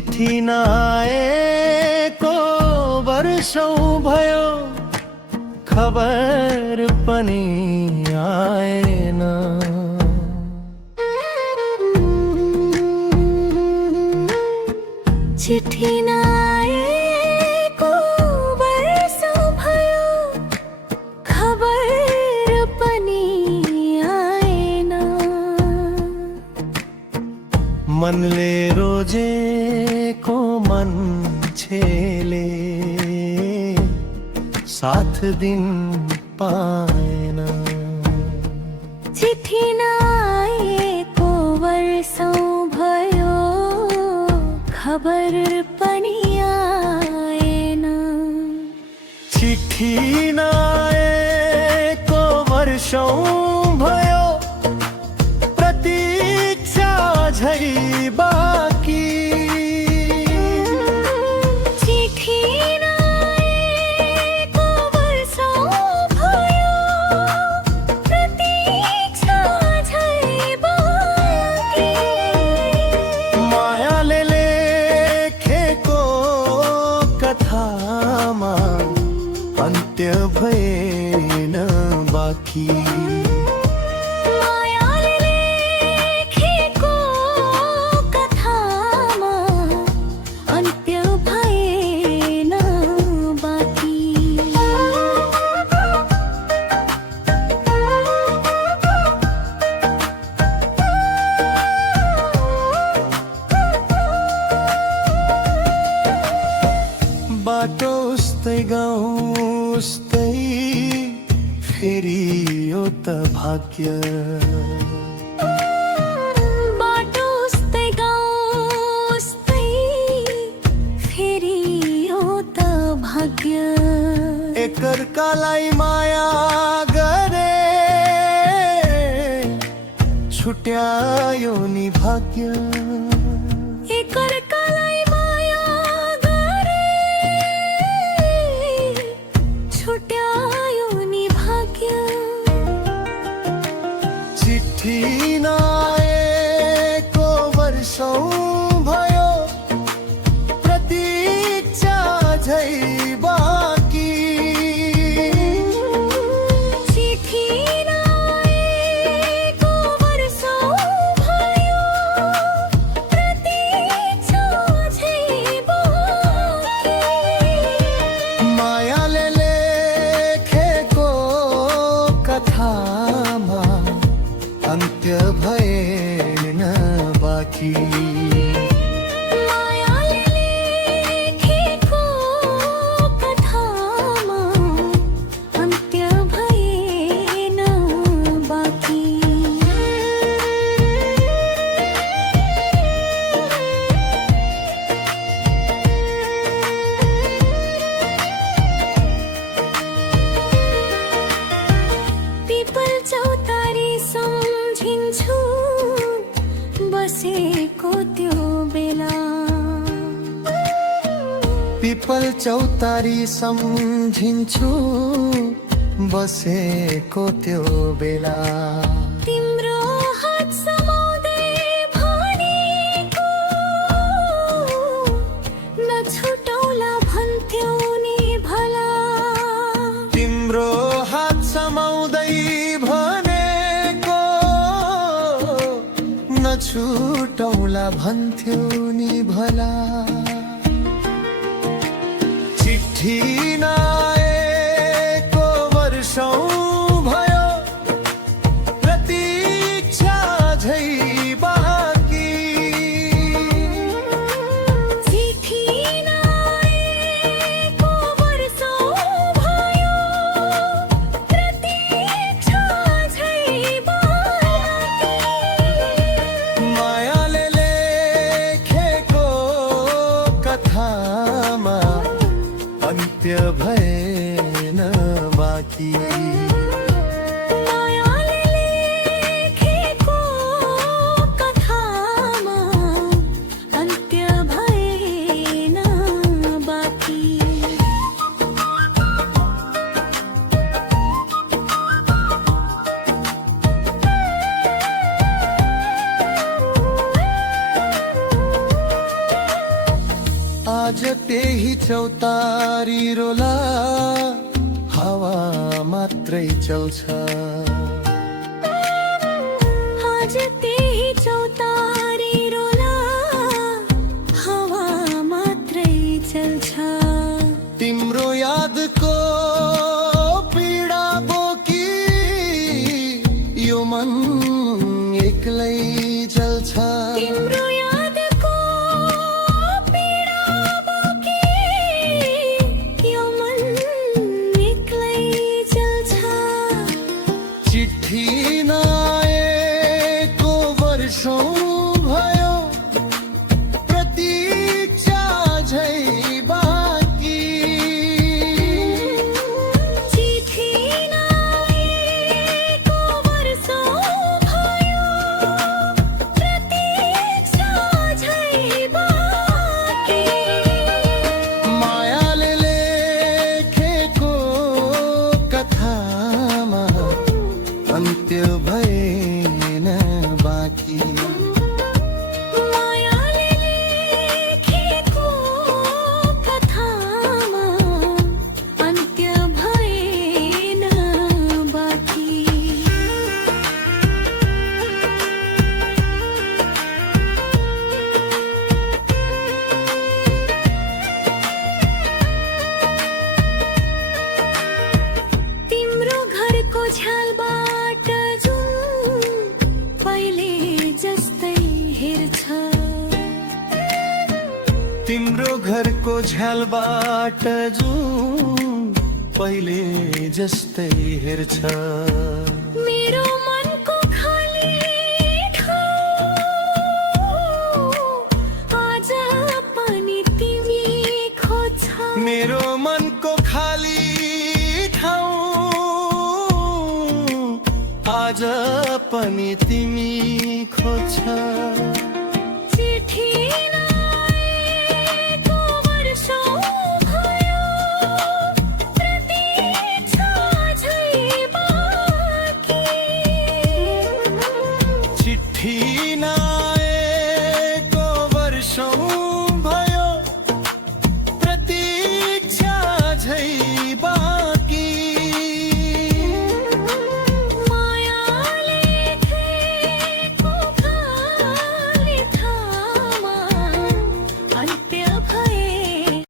चिठी नआएको वर्षौं भयो, खबर पनि आएन। चिठी नआएको वर्षौं भयो, खबर पनि आएन। मनले रोजेको मान्छेले साथ दिन पाएन। चिठी नआएको वर्षौं भयो, खबर पनि आएन। चिठी नआएको वर्षौं भयो, प्रतीक्षा झै बाँकी। चिठी नआएको वर्षौं भयो, प्रतीक्षा झै बाँकी। मायाले लेखेको कथामा अन्त्य भएन बाँकी। मायाले लेखेको कथामा अन्त्य भएन बाँकी। बाटो उस्तै गाउँ उस्तै फेरि यो त भाग्य। बाटो उस्तै गाउँ उस्तै फेरि यो त भाग्य। एकअर्कालाई माया गरे छुट्यायो नि भाग्य। एकअर्कालाई माया गरे छुट्यायो नि भाग्य। चिठी नआएको वर्षौं भयो, प्रतीक्षा झै बाँकी। चिठी नआएको वर्षौं भयो, प्रतीक्षा झै बाँकी। मायाले लेखेको कथामा अन्त्य भएन बाँकी। मायाले लेखेको कथामा अन्त्य भएन बाँकी। पिपल चौतारी सम्झिन्छु बसेको त्यो बेला। पिपल चौतारी सम्झिन्छु बसेको त्यो बेला। तिम्रो हात समाउँदै भनेको नछुटौला भन्थ्यौ नि भला। तिम्रो हात समाउँदै भनेको नछुटौला भन्थ्यौ नि भला। चिठी नआएको वर्षौं भयो, प्रतीक्षा झै बाँकी। चिठी नआएको वर्षौं भयो, प्रतीक्षा झै बाँकी। मायाले लेखेको कथामा अन्त्य भएन बाँकी। मायाले लेखेको कथामा अन्त्य भएन बाँकी। आज त्यही चौतारी रोला हावा मात्रै चल्छ आज त्यही चौतारी रोला हावा मात्रै चल्छ तिम्रो यादको पीडा बोकी यो मन एक्लै चल्छ तिम्रो यादको पीडा बोकी यो मन एक्लै चल्छ चिठी नआएको वर्षौं भयो प्रतीक्षा झै बाँकी चिठी नआएको वर्षौं भयो प्रतीक्षा झै बाँकी मायाले लेखेको कथामा अन्त्य भएन बाँकी मायाले लेखेको कथामा अन्त्य भएन बाँकी तिम्रो घरको झ्यालबाट जुन पहिले जस्तै हेर्छ तिम्रो घरको झ्यालबाट जुन पहिले जस्तै हेर्छ मेरो मनको खाली ठाउँ आज पनि तिमी खोज्छ मेरो मनको खाली ठाउँ आज पनि तिमी खोज्छ